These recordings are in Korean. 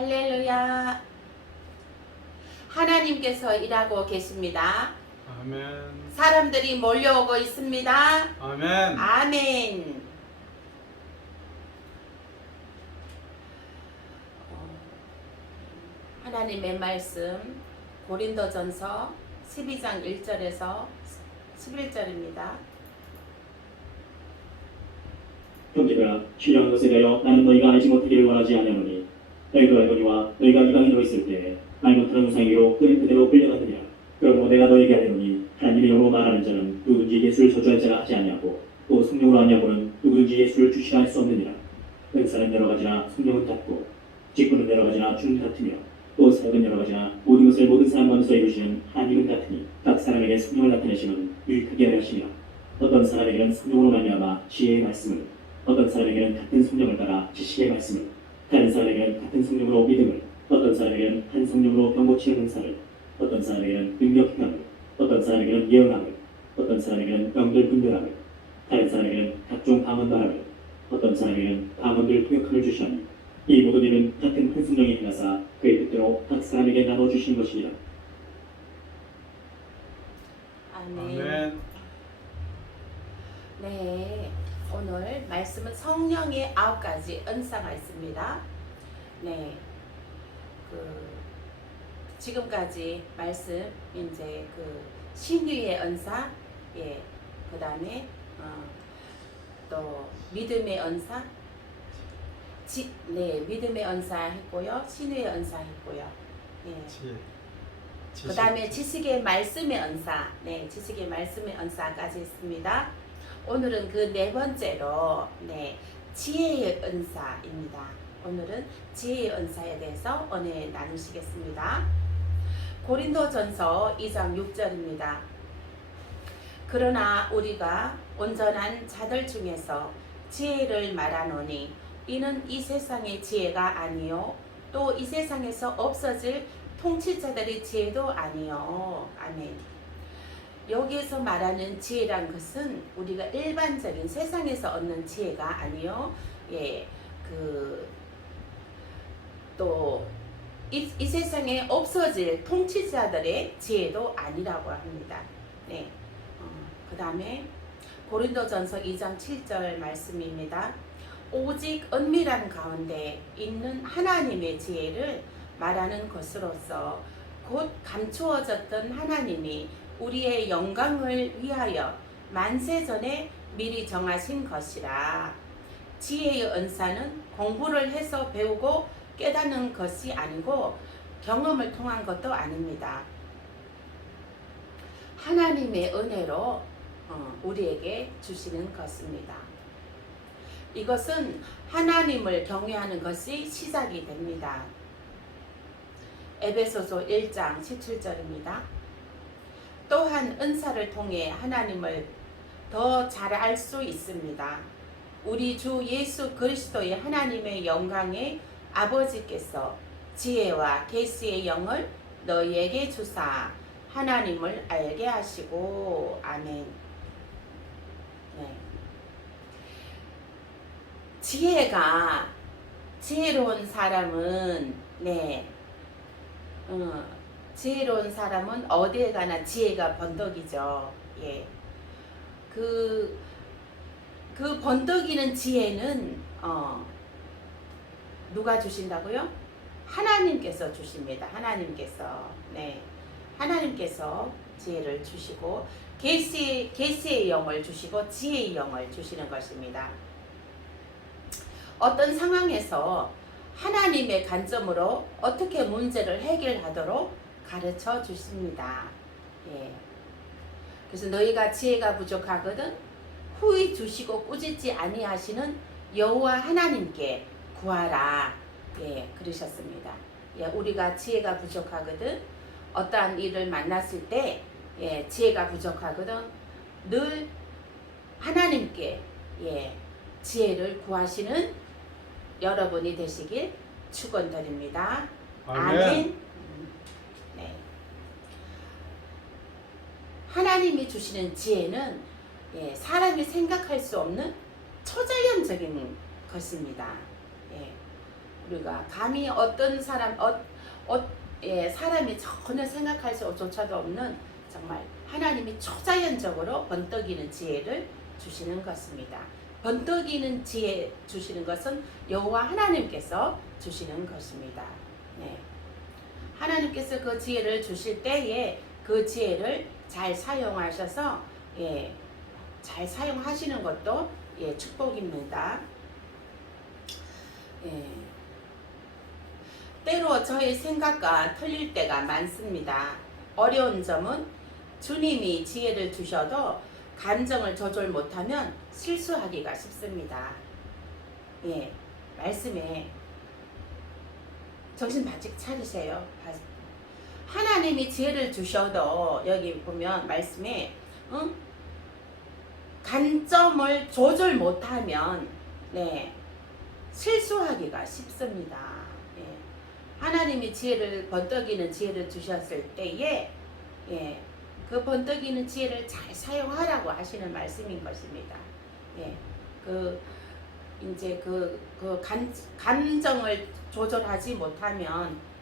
할렐루야. 하나님께서 일하고 계십니다. 아멘. 사람들이 몰려오고 있습니다. 아멘. 아멘. 하나님의 말씀 고린도전서 12장 1절에서 11절입니다. 형제들아, 신령한 것에 대하여 나는 너희가 알지 못하기를 원하지 아니하노니 너희도 알거니와 너희가 이방인으로 있을 때에 말 못하는 우상에게로 끌린 그대로 끌려갔느니라. 그러므로 내가 너희에게 알리노니 하나님의 영으로 말하는 자는 누구든지 예수를 저주할 자가 하지 아니하고 또 성령으로 아니하고는 누구든지 예수를 주시라 할 수 없느니라. 은사는 여러 가지나 성령은 같고 직분은 여러 가지나 주는 같으며 또 사역은 여러 가지나 모든 것을 모든 사람 가운데서 이루시는 하나님은 같으니 각 사람에게 성령을 나타내시면 유익하게 하려 하시며 어떤 사람에게는 성령으로 말미암아 지혜의 말씀을 어떤 사람에게는 같은 성령을 따라 지식의 말씀을 다른 사람에게는 같은 성령으로 믿음을 어떤 사람에게는 한 성령으로 병고치는 은사를 어떤 사람에게는 능력 행함을 어떤 사람에게는 예언함을 어떤 사람에게는 영들 분별함을 다른 사람에게는 각종 방언 말함을 어떤 사람에게는 방언들 통역함을 주시하니 이 모든 일은 같은 한 성령이 행하사 그의 뜻대로 각 사람에게 나눠주신 것이니라. 아멘. 아멘. 네, 오늘 말씀은 성령의 9가지 은사가 있습니다. 네, 지금까지 말씀 이제 신유의 은사, 예, 그 다음에 또 믿음의 은사, 믿음의 은사 했고요, 신유의 은사 했고요. 예. 그 다음에 지식의 말씀의 은사, 네, 지식의 말씀의 은사까지 있습니다. 오늘은 그 네 번째로, 네, 지혜의 은사입니다. 오늘은 지혜의 은사에 대해서 은혜 나누시겠습니다. 고린도전서 2장 6절입니다. 그러나 우리가 온전한 자들 중에서 지혜를 말하노니 이는 이 세상의 지혜가 아니요 또 이 세상에서 없어질 통치자들의 지혜도 아니요. 아멘. 여기에서 말하는 지혜란 것은 우리가 일반적인 세상에서 얻는 지혜가 아니요. 예, 또 이 세상에 없어질 통치자들의 지혜도 아니라고 합니다. 네. 그 다음에 고린도전서 2장 7절 말씀입니다. 오직 은밀한 가운데 있는 하나님의 지혜를 말하는 것으로서 곧 감추어졌던 하나님이 우리의 영광을 위하여 만세전에 미리 정하신 것이라. 지혜의 은사는 공부를 해서 배우고 깨닫는 것이 아니고 경험을 통한 것도 아닙니다. 하나님의 은혜로 우리에게 주시는 것입니다. 이것은 하나님을 경외하는 것이 시작이 됩니다. 에베소서 1장 17절입니다. 또한 은사를 통해 하나님을 더 잘 알 수 있습니다. 우리 주 예수 그리스도의 하나님의 영광의 아버지께서 지혜와 계시의 영을 너희에게 주사 하나님을 알게 하시고. 아멘. 네. 지혜로운 사람은, 네, 지혜로운 사람은 어디에 가나 지혜가 번덕이죠. 예. 그 번덕이는 지혜는 누가 주신다고요? 하나님께서 주십니다. 하나님께서. 네. 하나님께서 지혜를 주시고 계시의 영을 주시고 지혜의 영을 주시는 것입니다. 어떤 상황에서 하나님의 관점으로 어떻게 문제를 해결하도록 가르쳐 주십니다. 예. 그래서 너희가 지혜가 부족하거든 후히 주시고 꾸짖지 아니하시는 여호와 하나님께 구하라. 예, 그러셨습니다. 예, 우리가 지혜가 부족하거든 어떠한 일을 만났을 때, 예, 지혜가 부족하거든 늘 하나님께, 예, 지혜를 구하시는 여러분이 되시길 축원드립니다. 아멘. 네. 하나님이 주시는 지혜는, 예, 사람이 생각할 수 없는 초자연적인 것입니다. 예. 우리가 감히 어떤 사람, 사람이 전혀 생각할 수조차도 없는 정말 하나님이 초자연적으로 번뜩이는 지혜를 주시는 것입니다. 번뜩이는 지혜 주시는 것은 여호와 하나님께서 주시는 것입니다. 네. 하나님께서 그 지혜를 주실 때에 그 지혜를 잘 사용하셔서 잘 사용하시는 것도 축복입니다. 때로 저의 생각과 틀릴 때가 많습니다. 어려운 점은 주님이 지혜를 주셔도 감정을 조절 못하면 실수하기가 쉽습니다. 말씀에 정신 바짝 차리세요. 하나님이 지혜를 주셔도 여기 보면 말씀에 관점을 조절 못하면 실수하기가 쉽습니다. 하나님이 지혜를 번뜩이는 지혜를 주셨을 때에 그 번뜩이는 지혜를 잘 사용하라고 하시는 말씀인 것입니다.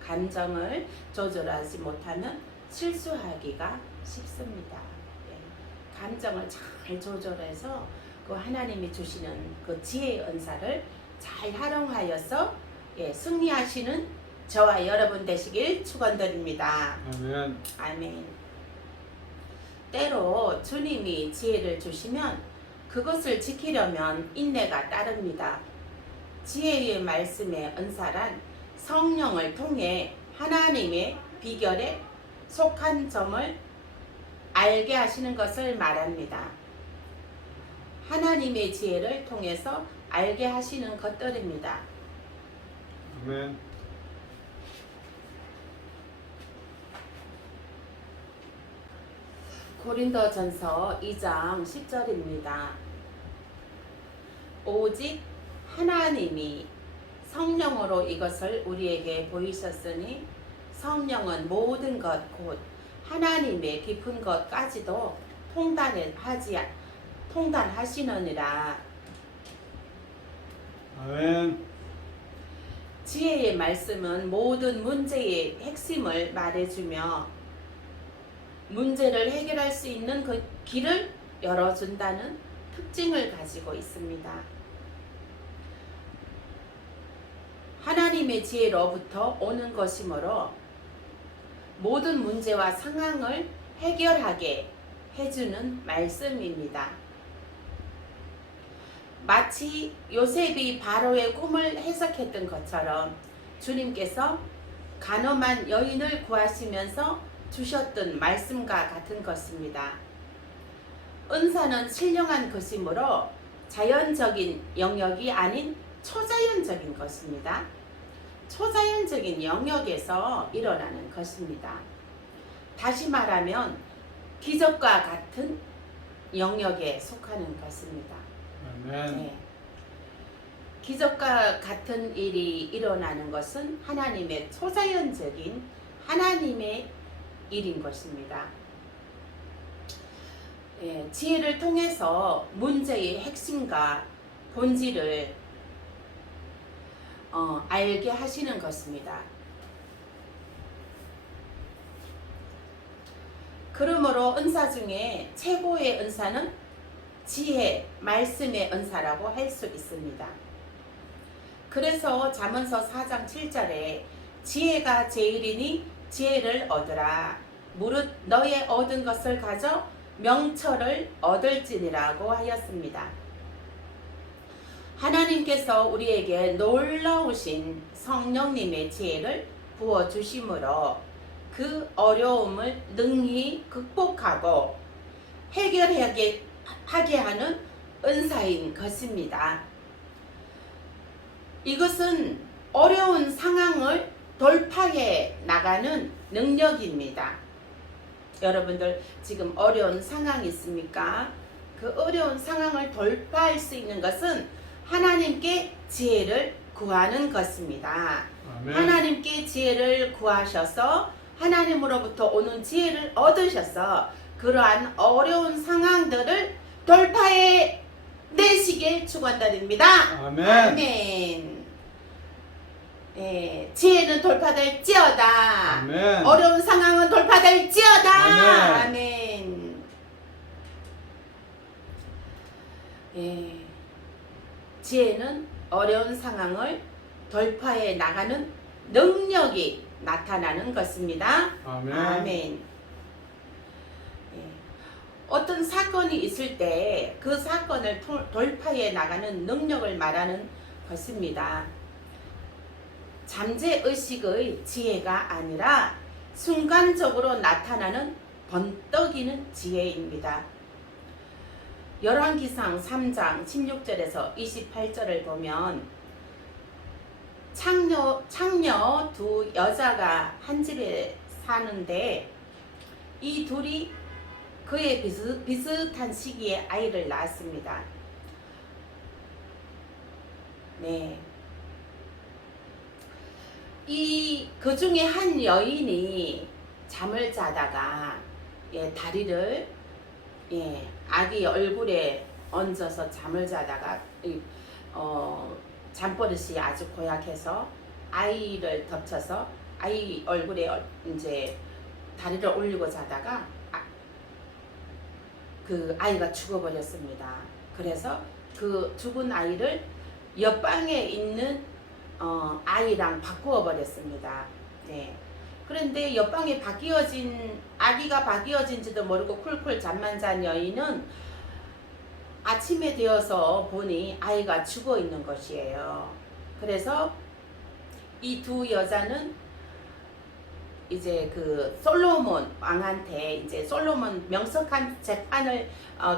감정을 조절하지 못하면 실수하기가 쉽습니다. 감정을 잘 조절해서 그 하나님이 주시는 그 지혜의 은사를 잘 활용하여서 승리하시는 저와 여러분 되시길 축원드립니다. 아멘. 아멘. 때로 주님이 지혜를 주시면 그것을 지키려면 인내가 따릅니다. 지혜의 말씀의 은사란 성령을 통해 하나님의 비결에 속한 점을 알게 하시는 것을 말합니다. 하나님의 지혜를 통해서 알게 하시는 것들입니다. 아멘. 고린도전서 2장 10절입니다. 오직 하나님이 성령으로 이것을 우리에게 보이셨으니 성령은 모든 것 곧 하나님의 깊은 것까지도 통달하시느니라. 아멘. 지혜의 말씀은 모든 문제의 핵심을 말해주며 문제를 해결할 수 있는 그 길을 열어준다는 특징을 가지고 있습니다. 하나님의 지혜로부터 오는 것이므로 모든 문제와 상황을 해결하게 해주는 말씀입니다. 마치 요셉이 바로의 꿈을 해석했던 것처럼 주님께서 간험한 여인을 구하시면서 주셨던 말씀과 같은 것입니다. 은사는 신령한 것이므로 자연적인 영역이 아닌 초자연적인 것입니다. 초자연적인 영역에서 일어나는 것입니다. 다시 말하면 기적과 같은 영역에 속하는 것입니다. 아멘. 기적과 같은 일이 일어나는 것은 하나님의 초자연적인 하나님의 일인 것입니다. 지혜를 통해서 문제의 핵심과 본질을 알게 하시는 것입니다. 그러므로 은사 중에 최고의 은사는 지혜, 말씀의 은사라고 할 수 있습니다. 그래서 잠언서 4장 7절에 지혜가 제일이니 지혜를 얻으라. 무릇 너의 얻은 것을 가져 명철을 얻을지니라고 하였습니다. 하나님께서 우리에게 놀라우신 성령님의 지혜를 부어주심으로 그 어려움을 능히 극복하고 해결하게 하는 은사인 것입니다. 이것은 어려운 상황을 돌파해 나가는 능력입니다. 여러분들 지금 어려운 상황이 있습니까? 그 어려운 상황을 돌파할 수 있는 것은 하나님께 지혜를 구하는 것입니다. 아멘. 하나님께 지혜를 구하셔서 하나님으로부터 오는 지혜를 얻으셔서 그러한 어려운 상황들을 돌파해 내시길 축원드립니다. 아멘. 아멘. 지혜는 돌파될지어다. 아멘. 어려운 상황은 돌파될지어다. 아멘. 아멘. 예. 지혜는 어려운 상황을 돌파해 나가는 능력이 나타나는 것입니다. 아멘. 아멘. 예. 어떤 사건이 있을 때 그 사건을 돌파해 나가는 능력을 말하는 것입니다. 잠재의식의 지혜가 아니라 순간적으로 나타나는 번떡이는 지혜입니다. 열왕기상 3장 16절에서 28절을 보면 창녀 두 여자가 한 집에 사는데 이 둘이 그의 비슷한 시기에 아이를 낳았습니다. 네. 그 중에 한 여인이 잠을 자다가 다리를 아기 얼굴에 얹어서 잠을 자다가 잠버릇이 아주 고약해서 아이를 덮쳐서 아이 얼굴에 이제 다리를 올리고 자다가 그 아이가 죽어버렸습니다. 그래서 그 죽은 아이를 옆방에 있는 아이랑 바꾸어 버렸습니다. 네. 그런데 옆방에 아기가 바뀌어진지도 모르고 쿨쿨 잠만 잔 여인은 아침에 되어서 보니 아이가 죽어 있는 것이에요. 그래서 이 두 여자는 이제 그 솔로몬 왕한테 이제 솔로몬 명석한 재판을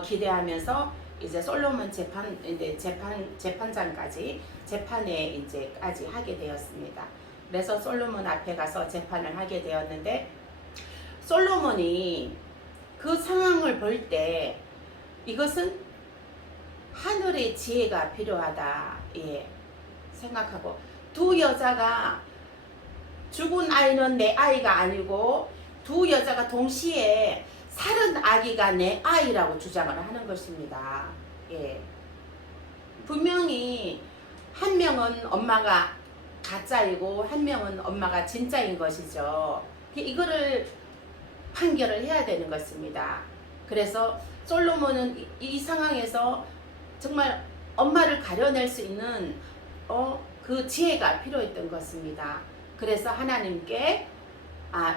기대하면서 이제 솔로몬 재판장까지 재판에 이제까지 하게 되었습니다. 그래서 솔로몬 앞에 가서 재판을 하게 되었는데 솔로몬이 그 상황을 볼 때 이것은 하늘의 지혜가 필요하다 생각하고 두 여자가 죽은 아이는 내 아이가 아니고 두 여자가 동시에 살은 아기가 내 아이라고 주장을 하는 것입니다. 분명히 한 명은 엄마가 가짜이고 한 명은 엄마가 진짜인 것이죠. 이거를 판결을 해야 되는 것입니다. 그래서 솔로몬은 이 상황에서 정말 엄마를 가려낼 수 있는 그 지혜가 필요했던 것입니다. 그래서 하나님께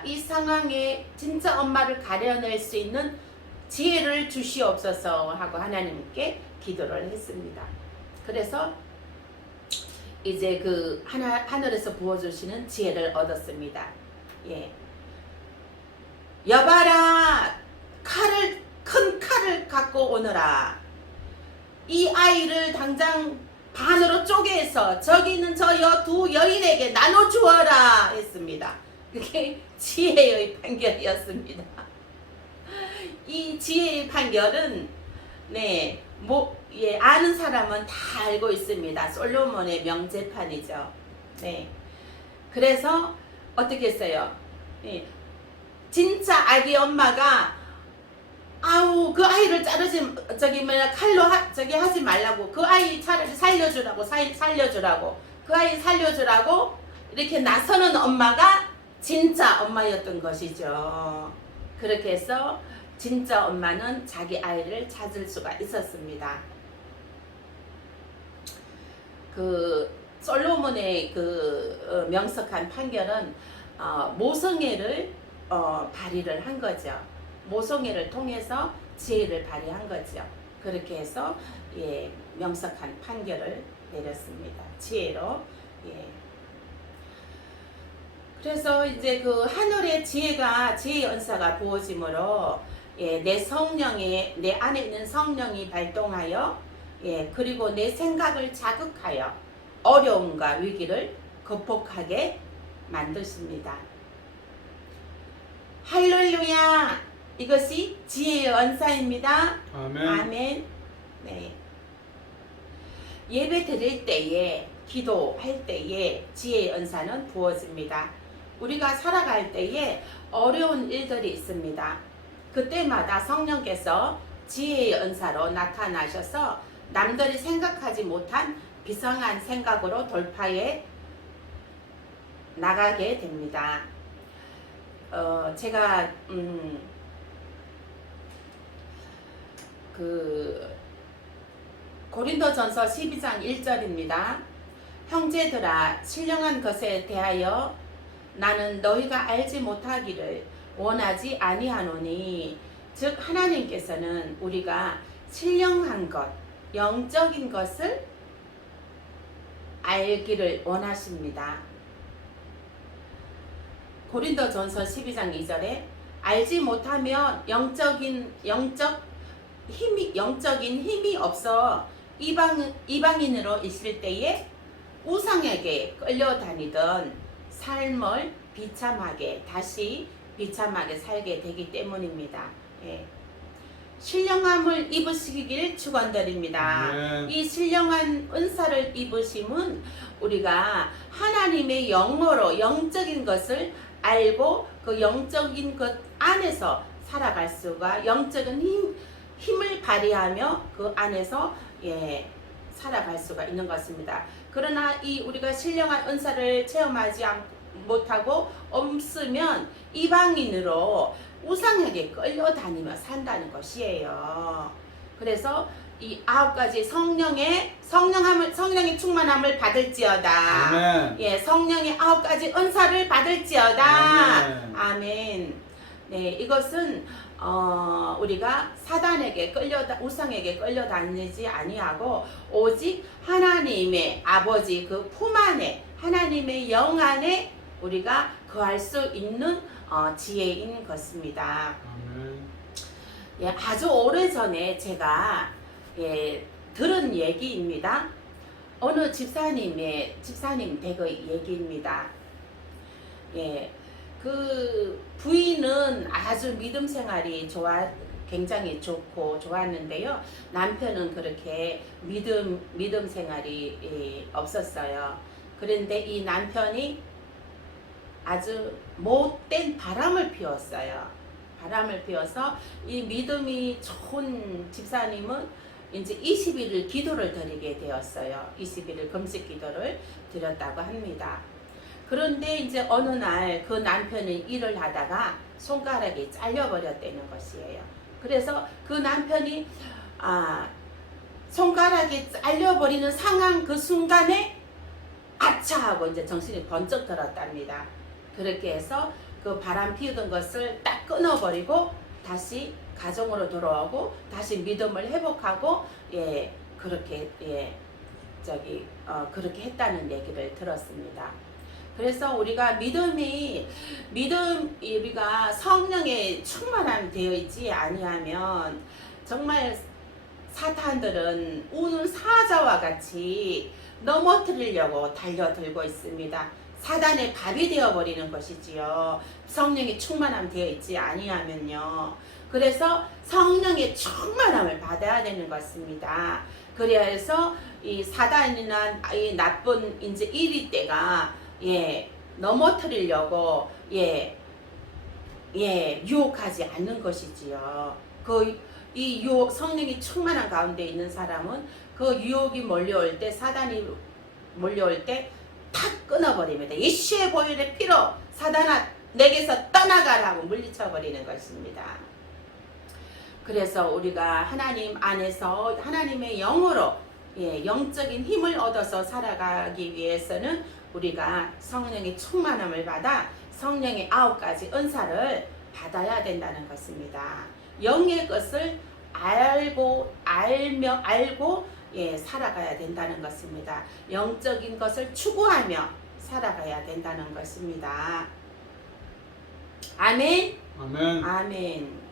이 상황에 진짜 엄마를 가려낼 수 있는 지혜를 주시옵소서 하고 하나님께 기도를 했습니다. 그래서 이제 그 하늘에서 부어주시는 지혜를 얻었습니다. 여봐라, 큰 칼을 갖고 오너라. 이 아이를 당장 반으로 쪼개서 저기 있는 저 두 여인에게 나눠주어라 했습니다. 그게 지혜의 판결이었습니다. 이 지혜의 판결은 아는 사람은 다 알고 있습니다. 솔로몬의 명재판이죠. 그래서 어떻게 했어요? 진짜 아기 엄마가 그 아이를 칼로 하지 말라고, 그 아이 차라리 살려주라고 그 아이 살려주라고 이렇게 나서는 엄마가 진짜 엄마였던 것이죠. 그렇게 해서 진짜 엄마는 자기 아이를 찾을 수가 있었습니다. 그 솔로몬의 그 명석한 판결은 모성애를 발휘를 한 거죠. 모성애를 통해서 지혜를 발휘한 거죠. 그렇게 해서 명석한 판결을 내렸습니다. 지혜로. 그래서 이제 그 하늘의 지혜의 은사가 부어짐으로 내 안에 있는 성령이 발동하여 그리고 내 생각을 자극하여 어려움과 위기를 극복하게 만드십니다. 할렐루야! 이것이 지혜의 은사입니다. 아멘. 아멘. 예배 드릴 때에, 기도할 때에 지혜의 은사는 부어집니다. 우리가 살아갈 때에 어려운 일들이 있습니다. 그때마다 성령께서 지혜의 은사로 나타나셔서 남들이 생각하지 못한 비상한 생각으로 돌파해 나가게 됩니다. 제가 그 고린도전서 12장 1절입니다. 형제들아 신령한 것에 대하여 나는 너희가 알지 못하기를 원하지 아니하노니 즉 하나님께서는 우리가 신령한 것, 영적인 것을 알기를 원하십니다. 고린도전서 12장 2절에 알지 못하면 영적인 힘이 없어 이방인으로 있을 때에 우상에게 끌려다니던 삶을 다시 비참하게 살게 되기 때문입니다. 예. 신령함을 입으시길 축원드립니다. 아멘. 이 신령한 은사를 입으심은 우리가 하나님의 영어로 영적인 것을 알고 그 영적인 것 안에서 살아갈 수가 영적인 힘을 발휘하며 그 안에서 살아갈 수가 있는 것입니다. 그러나 이 우리가 신령한 은사를 체험하지 못하고 없으면 이방인으로 우상에게 끌려다니며 산다는 것이에요. 그래서 이 9가지 성령의 충만함을 받을지어다. 아멘. 예, 성령의 9가지 은사를 받을지어다. 아멘. 아멘. 네, 이것은 우리가 사단에게 우상에게 끌려다니지 아니하고 오직 하나님의 아버지 그 품 안에 하나님의 영 안에 우리가 거할 수 있는 지혜인 것입니다. 아멘. 예, 아주 오래전에 제가 들은 얘기입니다. 어느 집사님 댁의 얘기입니다. 예, 그 부인은 아주 믿음 생활이 굉장히 좋고 좋았는데요. 남편은 그렇게 믿음 생활이 없었어요. 그런데 이 남편이 아주 못된 바람을 피웠어요. 바람을 피워서 이 믿음이 좋은 집사님은 이제 20일을 기도를 드리게 되었어요. 20일을 금식 기도를 드렸다고 합니다. 그런데 이제 어느 날 그 남편이 일을 하다가 손가락이 잘려버렸다는 것이에요. 그래서 그 남편이 손가락이 잘려버리는 상황 그 순간에 아차 하고 이제 정신이 번쩍 들었답니다. 그렇게 해서 그 바람 피우던 것을 딱 끊어버리고 다시 가정으로 돌아오고 다시 믿음을 회복하고 그렇게 그렇게 했다는 얘기를 들었습니다. 그래서 우리가 우리가 성령에 충만함 되어 있지 아니하면 정말 사탄들은 우는 사자와 같이 넘어뜨리려고 달려들고 있습니다. 사단의 밥이 되어버리는 것이지요. 성령의 충만함 되어 있지 아니하면요. 그래서 성령의 충만함을 받아야 되는 것입니다. 그래서 이 사단이나 이 나쁜 이제 이리 때가 넘어뜨리려고 유혹하지 않는 것이지요. 이 유혹 성령이 충만한 가운데 있는 사람은 그 유혹이 몰려올 때 사단이 몰려올 때 탁 끊어버립니다. 예수의 보혈의 피로 사단아 내게서 떠나가라고 물리쳐버리는 것입니다. 그래서 우리가 하나님 안에서 하나님의 영으로 영적인 힘을 얻어서 살아가기 위해서는 우리가 성령의 충만함을 받아 성령의 9가지 은사를 받아야 된다는 것입니다. 영의 것을 알고 살아가야 된다는 것입니다. 영적인 것을 추구하며 살아가야 된다는 것입니다. 아멘. 아멘. 아멘.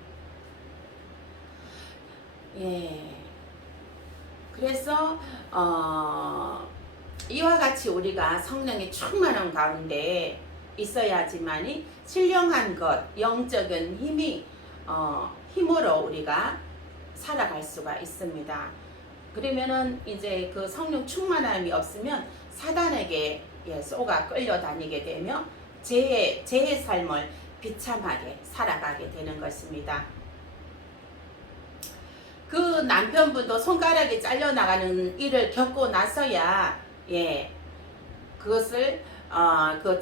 그래서 이와 같이 우리가 성령의 충만한 가운데 있어야지만이 신령한 것, 영적인 힘으로 우리가 살아갈 수가 있습니다. 그러면은 이제 그 성령 충만함이 없으면 사단에게 쏘가 끌려다니게 되며 죄의 삶을 비참하게 살아가게 되는 것입니다. 그 남편분도 손가락이 잘려나가는 일을 겪고 나서야 그것을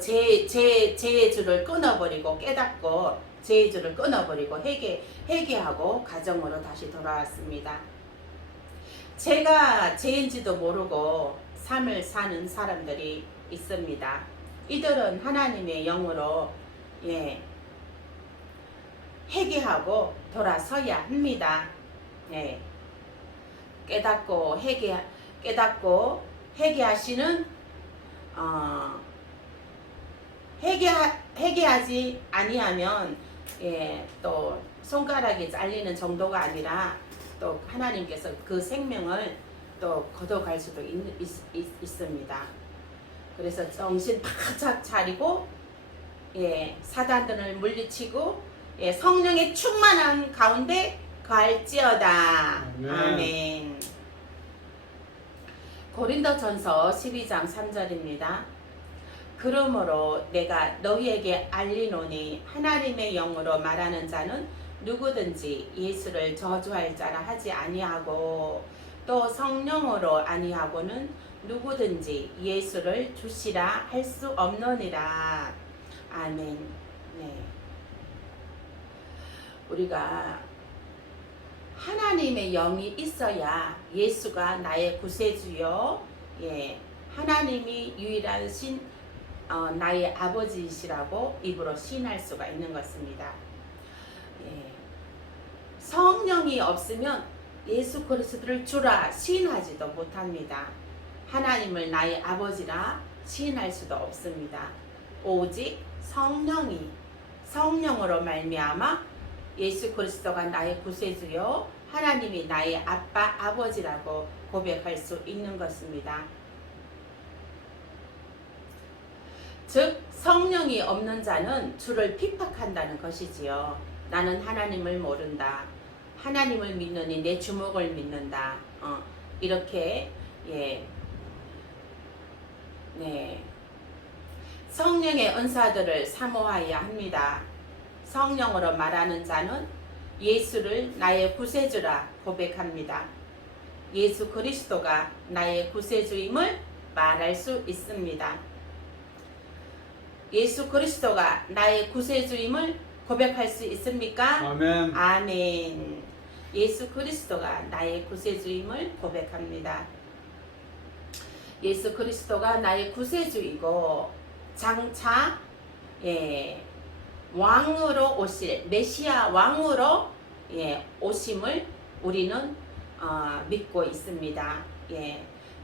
죄의 줄을 끊어버리고 깨닫고 죄의 줄을 끊어버리고 회개하고 가정으로 다시 돌아왔습니다. 제가 죄인지도 모르고 삶을 사는 사람들이 있습니다. 이들은 하나님의 영으로 회개하고 돌아서야 합니다. 깨닫고 회개하시는 회개하지 아니하면 또 손가락이 잘리는 정도가 아니라 또 하나님께서 그 생명을 또 걷어갈 수도 있습니다. 그래서 정신 바짝 차리고 사단들을 물리치고 성령의 충만한 가운데 갈지어다. 아멘. 아멘. 고린도전서 12장 3절입니다. 그러므로 내가 너희에게 알리노니 하나님의 영으로 말하는 자는 누구든지 예수를 저주할 자라 하지 아니하고 또 성령으로 아니하고는 누구든지 예수를 주시라 할 수 없느니라. 아멘. 우리가 하나님의 영이 있어야 예수가 나의 구세주요, 하나님이 유일하신 나의 아버지이시라고 입으로 시인할 수가 있는 것입니다. 성령이 없으면 예수 그리스도를 주라 시인하지도 못합니다. 하나님을 나의 아버지라 시인할 수도 없습니다. 오직 성령으로 말미암아 예수 그리스도가 나의 구세주요 하나님이 나의 아빠 아버지라고 고백할 수 있는 것입니다. 즉 성령이 없는 자는 주를 핍박한다는 것이지요. 나는 하나님을 모른다. 하나님을 믿느니 내 주먹을 믿는다. 이렇게 성령의 은사들을 사모하여야 합니다. 성령으로 말하는 자는 예수를 나의 구세주라 고백합니다. 예수 그리스도가 나의 구세주임을 말할 수 있습니다. 예수 그리스도가 나의 구세주임을 고백할 수 있습니까? 아멘. 아멘. 예수 그리스도가 나의 구세주임을 고백합니다. 예수 그리스도가 나의 구세주이고 장차 왕으로 오실 메시아 왕으로 오심을 우리는 믿고 있습니다.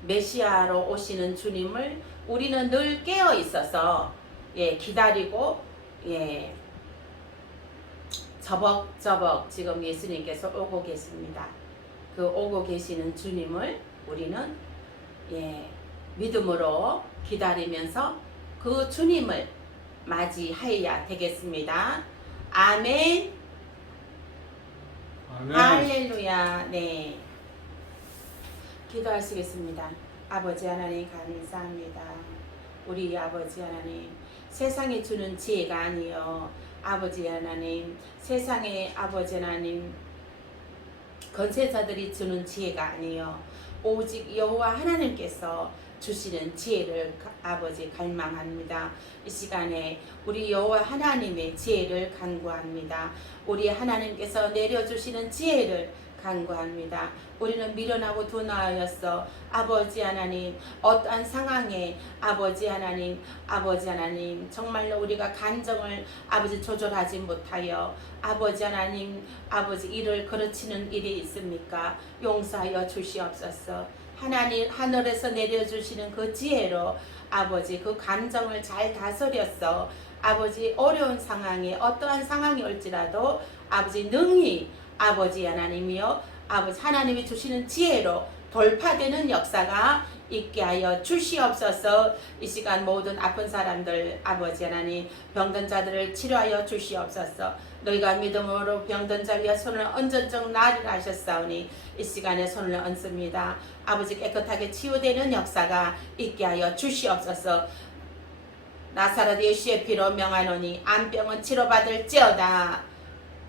메시아로 오시는 주님을 우리는 늘 깨어 있어서 기다리고 저벅저벅 지금 예수님께서 오고 계십니다. 그 오고 계시는 주님을 우리는 믿음으로 기다리면서 그 주님을 맞이하여야 되겠습니다. 아멘. 아멘. 할렐루야. 네. 기도하시겠습니다. 아버지 하나님 감사합니다. 우리 아버지 하나님 세상에 주는 지혜가 아니요 아버지 하나님 세상에 아버지 하나님 건세자들이 주는 지혜가 아니요 오직 여호와 하나님께서 주시는 지혜를 아버지 갈망합니다. 이 시간에 우리 여호와 하나님의 지혜를 간구합니다. 우리 하나님께서 내려주시는 지혜를 간구합니다. 우리는 미련하고 둔하였어. 아버지 하나님 어떠한 상황에 아버지 하나님 정말로 우리가 감정을 아버지 조절하지 못하여 아버지 하나님 아버지 일을 그르치는 일이 있습니까? 용서하여 주시옵소서. 하나님 하늘에서 내려주시는 그 지혜로 아버지 그 감정을 잘 다스렸어. 아버지 어려운 상황에 어떠한 상황이 올지라도 아버지 능히 아버지 하나님이요 아버지 하나님이 주시는 지혜로 돌파되는 역사가 있게 하여 주시옵소서. 이 시간 모든 아픈 사람들 아버지 하나님 병든 자들을 치료하여 주시옵소서. 너희가 믿음으로 병든 자 위에 손을 얹은 나를 하셨사오니 이 시간에 손을 얹습니다. 아버지 깨끗하게 치유되는 역사가 있게 하여 주시옵소서. 나사렛 예수의 피로 명하노니 암병은 치료받을지어다.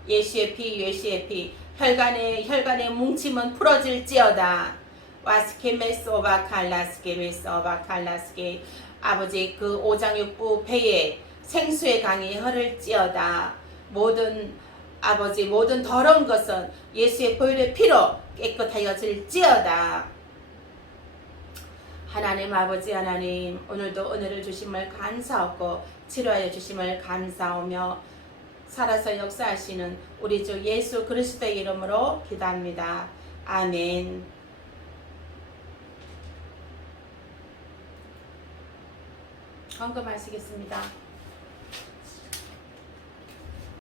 예수의 피 혈관의 뭉침은 풀어질지어다. 와스케메스 오바칼라스케 아버지 그 오장육부 배에 생수의 강이 흐를지어다. 모든 아버지 모든 더러운 것은 예수의 보혈의 피로 깨끗하여질지어다. 하나님 아버지 하나님 오늘도 은혜를 주심을 감사하고 치료하여 주심을 감사하며 살아서 역사하시는 우리 주 예수 그리스도의 이름으로 기도합니다. 아멘. 헌금하시겠습니다.